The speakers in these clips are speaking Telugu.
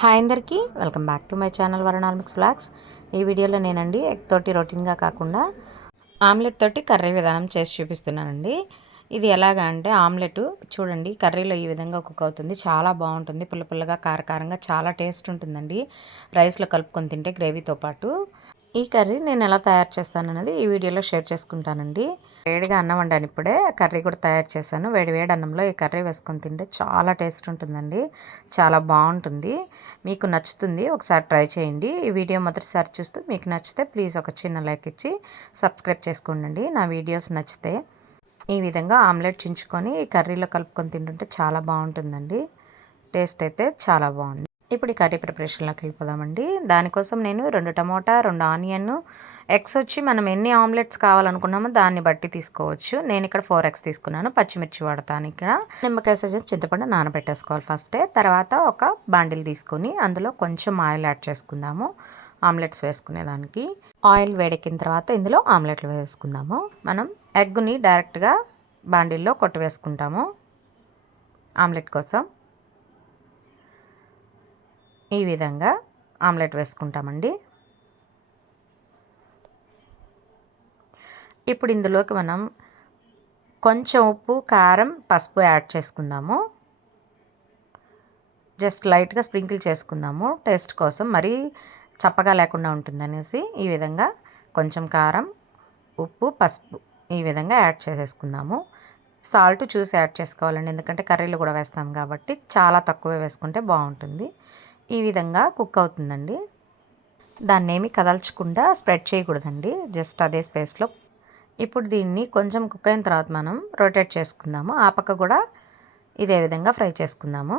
హాయ్ అందరికీ welcome back to my channel వరణాల్మిక్స్ mix ఈ వీడియోలో నేనండి ఎగ్ తోటి రొటీన్గా కాకుండా ఆమ్లెట్ తోటి కర్రీ విధానం చేసి చూపిస్తున్నానండి. ఇది ఎలాగా అంటే ఆమ్లెట్ చూడండి కర్రీలో ఈ విధంగా కుక్ అవుతుంది. చాలా బాగుంటుంది పుల్ల పుల్లగా కారకారంగా చాలా టేస్ట్ ఉంటుందండి. రైస్లో కలుపుకొని తింటే గ్రేవీతో పాటు. ఈ కర్రీ నేను ఎలా తయారు చేస్తాను అనేది ఈ వీడియోలో షేర్ చేసుకుంటానండి. వేడిగా అన్నం వండాను ఇప్పుడే కర్రీ కూడా తయారు చేశాను. వేడి వేడి అన్నంలో ఈ కర్రీ వేసుకొని తింటే చాలా టేస్ట్ ఉంటుందండి. చాలా బాగుంటుంది. మీకు నచ్చుతుంది ఒకసారి ట్రై చేయండి. ఈ వీడియో మొదటిసారి చూస్తూ మీకు నచ్చితే ప్లీజ్ ఒక చిన్న లైక్ ఇచ్చి సబ్స్క్రైబ్ చేసుకోండి నా వీడియోస్ నచ్చితే ఈ విధంగా ఆమ్లెట్ చించుకొని ఈ కర్రీలో కలుపుకొని తింటుంటే చాలా బాగుంటుందండి. టేస్ట్ అయితే చాలా బాగుంది. ఇప్పుడు ఈ కర్రీ ప్రిపరేషన్లోకి వెళ్ళిపోదామండి. దానికోసం నేను రెండు టమోటా రెండు ఆనియన్ ఎగ్స్ వచ్చి మనం ఎన్ని ఆమ్లెట్స్ కావాలనుకున్నామో దాన్ని బట్టి తీసుకోవచ్చు. నేను ఇక్కడ ఫోర్ ఎగ్స్ తీసుకున్నాను పచ్చిమిర్చి వాడతాను ఇక్కడ. నిమ్మకాయ సజ్జన చింతపండు నానబెట్టేసుకోవాలి ఫస్టే. తర్వాత ఒక బాండిల్ తీసుకొని అందులో కొంచెం ఆయిల్ యాడ్ చేసుకుందాము ఆమ్లెట్స్ వేసుకునేదానికి ఆయిల్ వేడెక్కిన తర్వాత ఇందులో ఆమ్లెట్లు వేసుకుందాము. మనం ఎగ్ని డైరెక్ట్గా బాండిల్లో కొట్టి వేసుకుంటాము ఆమ్లెట్ కోసం. ఈ విధంగా ఆమ్లెట్ వేసుకుంటామండి. ఇప్పుడు ఇందులోకి మనం కొంచెం ఉప్పు కారం పసుపు యాడ్ చేసుకుందాము. జస్ట్ లైట్గా స్ప్రింకిల్ చేసుకుందాము. టేస్ట్ కోసం మరీ చప్పగా లేకుండా ఉంటుందనేసి ఈ విధంగా కొంచెం కారం ఉప్పు పసుపు ఈ విధంగా యాడ్ చేసేసుకుందాము. సాల్ట్ చూసి యాడ్ చేసుకోవాలండి. ఎందుకంటే కర్రీలు కూడా వేస్తాం కాబట్టి చాలా తక్కువే వేసుకుంటే బాగుంటుంది. ఈ విధంగా కుక్ అవుతుందండి. దాన్ని ఏమి కదల్చకుండా స్ప్రెడ్ చేయకూడదండి. జస్ట్ అదే స్పేస్లో ఇప్పుడు దీన్ని కొంచెం కుక్ అయిన తర్వాత మనం రొటేట్ చేసుకుందాము. ఆ పక్క కూడా ఇదే విధంగా ఫ్రై చేసుకుందాము.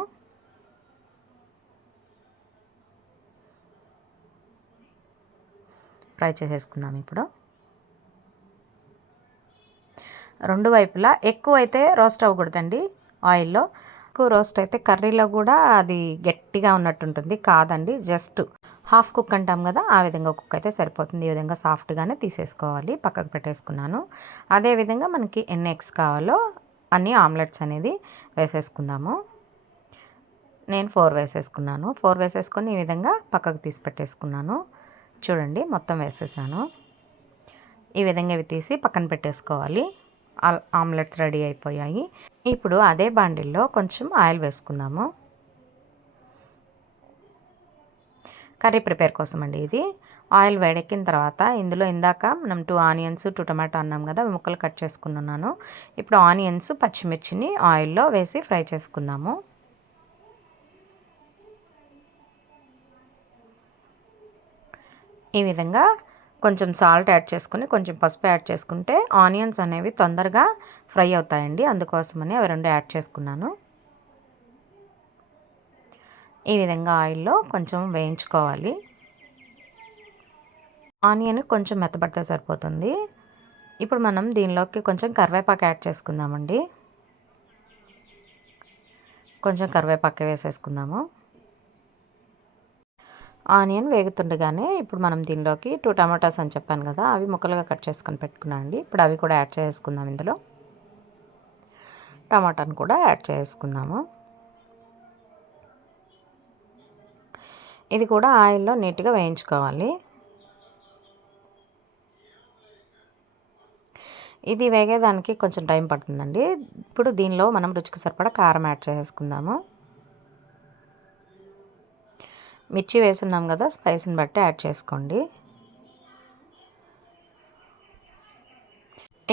ఫ్రై చేసేసుకుందాం ఇప్పుడు. రెండు వైపులా ఎక్కువ అయితే రోస్ట్ అవ్వకూడదండి. ఆయిల్లో ఎక్కువ రోస్ట్ అయితే కర్రీలో కూడా అది గట్టిగా ఉన్నట్టు ఉంటుంది కాదండి జస్ట్ హాఫ్ కుక్ అంటాం కదా ఆ విధంగా కుక్ అయితే సరిపోతుంది. ఈ విధంగా సాఫ్ట్గానే తీసేసుకోవాలి. పక్కకు పెట్టేసుకున్నాను. అదేవిధంగా మనకి ఎన్ని ఎగ్స్ కావాలో అన్ని ఆమ్లెట్స్ అనేది వేసేసుకుందాము. నేను ఫోర్ వేసేసుకున్నాను. ఫోర్ వేసేసుకొని ఈ విధంగా పక్కకు తీసి పెట్టేసుకున్నాను. చూడండి మొత్తం వేసేసాను. ఈ విధంగా ఇవి తీసి పక్కన పెట్టేసుకోవాలి. ఆమ్లెట్స్ రెడీ అయిపోయాయి. ఇప్పుడు అదే బాండిల్లో కొంచెం ఆయిల్ వేసుకుందాము. కర్రీ ప్రిపేర్ కోసం అండి ఇది. ఆయిల్ వేడెక్కిన తర్వాత ఇందులో ఇందాక మనం టూ ఆనియన్స్ టూ టమాటో అన్నాం కదా ముక్కలు కట్ చేసుకున్నాను. ఇప్పుడు ఆనియన్స్ పచ్చిమిర్చిని ఆయిల్లో వేసి ఫ్రై చేసుకుందాము. ఈ విధంగా కొంచెం సాల్ట్ యాడ్ చేసుకుని కొంచెం పసుపు యాడ్ చేసుకుంటే ఆనియన్స్ అనేవి తొందరగా ఫ్రై అవుతాయండి. అందుకోసమని అవి రెండు యాడ్ చేసుకున్నాను. ఈ విధంగా ఆయిల్లో కొంచెం వేయించుకోవాలి. ఆనియన్ కొంచెం మెత్తబడితే సరిపోతుంది. ఇప్పుడు మనం దీనిలోకి కొంచెం కరివేపాకు యాడ్ చేసుకుందామండి. కొంచెం కరివేపాకు వేసేసుకుందాము. ఆనియన్ వేగుతుండగానే ఇప్పుడు మనం దీనిలోకి టూ టమాటాస్ అని చెప్పాను కదా అవి ముక్కలుగా కట్ చేసుకొని పెట్టుకున్నాను అండి. ఇప్పుడు అవి కూడా యాడ్ చేసుకుందాం ఇందులో. టమాటాను కూడా యాడ్ చేసుకుందాము. ఇది కూడా ఆయిల్లో నీట్గా వేయించుకోవాలి. ఇది వేగేదానికి కొంచెం టైం పడుతుందండి. ఇప్పుడు దీనిలో మనం రుచికి సరిపడా కారం యాడ్ చేసుకుందాము. మిర్చి వేసున్నాం కదా స్పైస్ని బట్టి యాడ్ చేసుకోండి.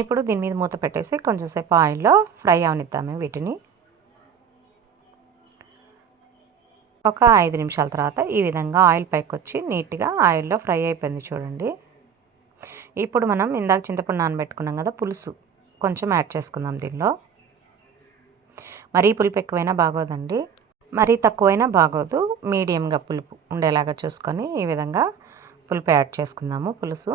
ఇప్పుడు దీని మీద మూత పెట్టేసి కొంచెంసేపు ఆయిల్లో ఫ్రై అవనిద్దాము వీటిని. ఒక ఐదు నిమిషాల తర్వాత ఈ విధంగా ఆయిల్ పైకి వచ్చి నీట్గా ఆయిల్లో ఫ్రై అయిపోయింది చూడండి. ఇప్పుడు మనం ఇందాక చింతపండు నానబెట్టుకున్నాం కదా పులుసు కొంచెం యాడ్ చేసుకుందాం దీనిలో. మరీ పులుపు ఎక్కువైనా బాగోదండి. మరీ తక్కువైనా బాగోదు. మీడియంగా పులుపు ఉండేలాగా చూసుకొని ఈ విధంగా పులుపు యాడ్ చేసుకుందాము పులుసు.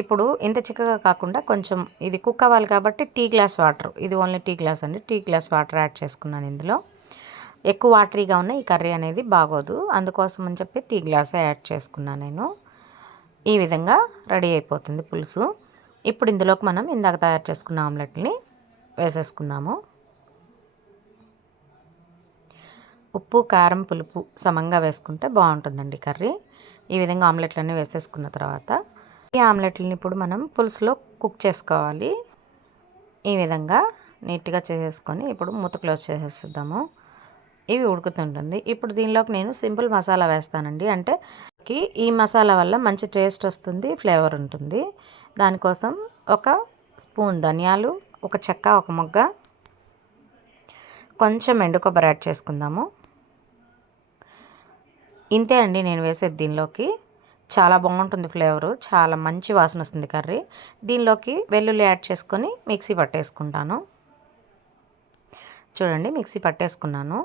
ఇప్పుడు ఇంత చిక్కగా కాకుండా కొంచెం ఇది కుక్ అవ్వాలి కాబట్టి టీ గ్లాస్ వాటర్ ఇది ఓన్లీ టీ గ్లాస్ అండి. టీ గ్లాస్ వాటర్ యాడ్ చేసుకున్నాను ఇందులో. ఎక్కువ వాటరీగా ఉన్న ఈ కర్రీ అనేది బాగోదు. అందుకోసం అని చెప్పి టీ గ్లాసే యాడ్ చేసుకున్నాను నేను. ఈ విధంగా రెడీ అయిపోతుంది పులుసు. ఇప్పుడు ఇందులోకి మనం ఇందాక తయారు చేసుకున్న ఆమ్లెట్ని వేసేసుకుందాము. ఉప్పు కారం పులుపు సమంగా వేసుకుంటే బాగుంటుందండి కర్రీ. ఈ విధంగా ఆమ్లెట్లన్నీ వేసేసుకున్న తర్వాత ఈ ఆమ్లెట్లని ఇప్పుడు మనం పులుసులో కుక్ చేసుకోవాలి. ఈ విధంగా నీట్గా చేసేసుకొని ఇప్పుడు మూత క్లోజ్ చేసేద్దాము ఇవి ఉడుకుతుంటుంది. ఇప్పుడు దీనిలోకి నేను సింపుల్ మసాలా వేస్తానండి. అంటే ఈ మసాలా వల్ల మంచి టేస్ట్ వస్తుంది ఫ్లేవర్ ఉంటుంది. దానికోసం ఒక స్పూన్ ధనియాలు ఒక చెక్క ఒక మొగ్గ కొంచెం ఎండు కొబ్బరి యాడ్ చేసుకుందాము. ఇంతే అండి నేను వేసేది దీనిలోకి. చాలా బాగుంటుంది ఫ్లేవరు. చాలా మంచి వాసన వస్తుంది కర్రీ. దీనిలోకి వెల్లుల్లి యాడ్ చేసుకొని మిక్సీ పట్టేసుకుంటాను. చూడండి మిక్సీ పట్టేసుకున్నాను.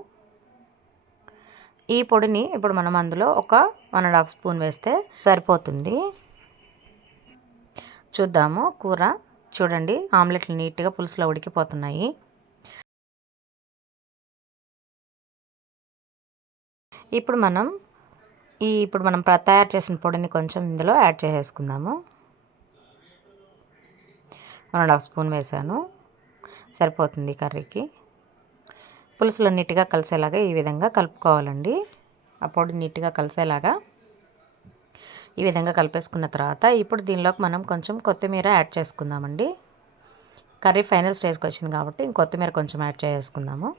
ఈ పొడిని ఇప్పుడు మనం అందులో ఒక వన్ అండ్ హాఫ్ స్పూన్ వేస్తే సరిపోతుంది. చూద్దాము కూర. చూడండి ఆమ్లెట్లు నీట్గా పులుసులో ఉడికిపోతున్నాయి. ఇప్పుడు మనం ఈ ఇప్పుడు మనం తయారు చేసిన పొడిని కొంచెం ఇందులో యాడ్ చేసేసుకుందాము. వన్ అండ్ హాఫ్ స్పూన్ వేసాను. సరిపోతుంది కర్రీకి. పులుసులో నీట్గా కలిసేలాగా ఈ విధంగా కలుపుకోవాలండి. ఆ పొడి నీట్గా కలిసేలాగా ఈ విధంగా కలిపేసుకున్న తర్వాత ఇప్పుడు దీనిలోకి మనం కొంచెం కొత్తిమీర యాడ్ చేసుకుందామండి. కర్రీ ఫైనల్ స్టేజ్కి వచ్చింది కాబట్టి కొత్తిమీర కొంచెం యాడ్ చేసుకుందాము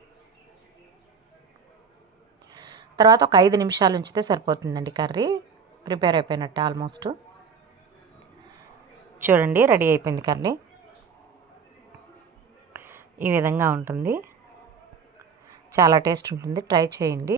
తర్వాత ఒక ఐదు నిమిషాలు ఉంచితే సరిపోతుందండి కర్రీ. ప్రిపేర్ అయిపోయినట్టు ఆల్మోస్ట్. చూడండి రెడీ అయిపోయింది కర్రీ. ఈ విధంగా ఉంటుంది. చాలా టేస్ట్ ఉంటుంది. ట్రై చేయండి.